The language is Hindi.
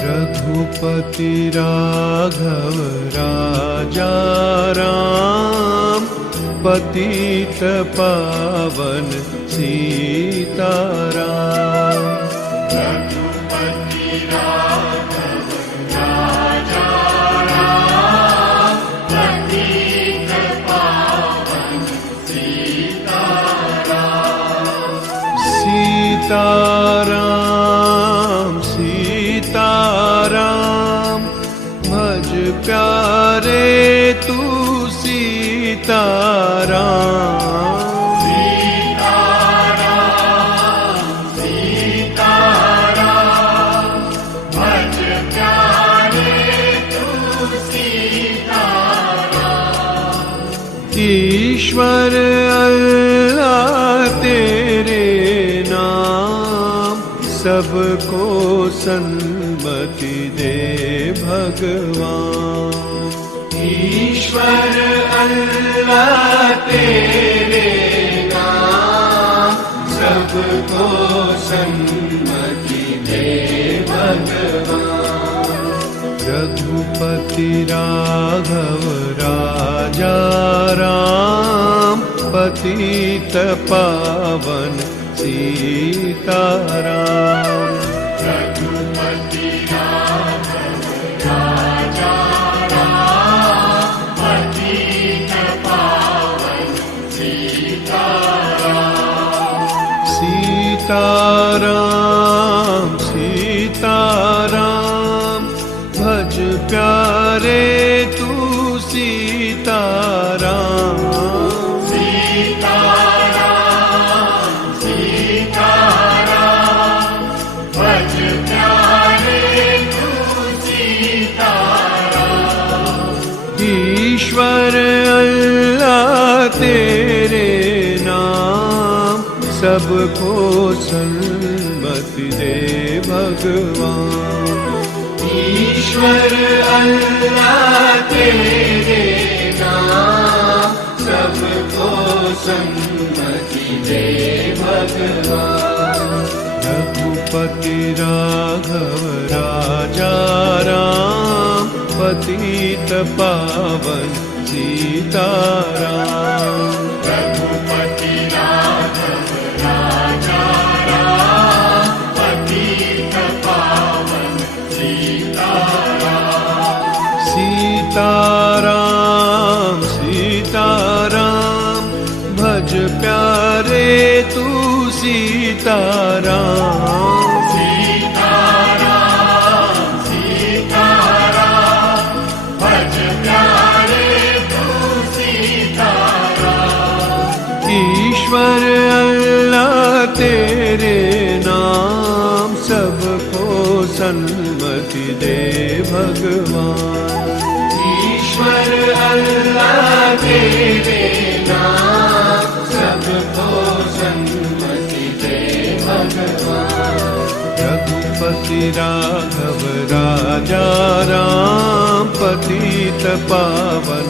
रघुपति राघव राजा राम, पतित पावन सीताराम। रघुपति राघव राजा राम, पतित पावन सीताराम। सीताराम सीताराम, भज प्यारे तू सीताराम। सीताराम सीताराम, भज प्यारे तू सीताराम। ईश्वर अल्लाह तेरे नाम, सबको सन्मति दे भगवान। ईश्वर अल्लाह तेरे नाम, सबको सन्मति दे भगवान। रघुपति राघव राजा राम, पतित पावन सीताराम। रघुपति राघव राजा राम, पतित पावन सीताराम। सीताराम सीताराम, भज प्यारे तू सीताराम। सीताराम सीताराम, भज प्यारे तू सीताराम। ईश्वर अल्लाह तेरे नाम, सबको सन्मति दे भगवान। ईश्वर अल्लाह तेरे नाम, सबको सन्मति दे भगवान। रघुपति राघव राजा राम, पतित पावन सीताराम। रघुपति राघव राजा राम, पतित पावन सीताराम। सीताराम सीताराम, भज प्यारे तू सीताराम। सीताराम सीताराम, भज प्यारे तू सीताराम। ईश्वर अल्लाह तेरे नाम, सबको सन्मति दे भगवान। ईश्वर अल्लाह तेरे नाम, सबको सन्मति दे भगवान। रघुपति राघव राजा राम, पतित पावन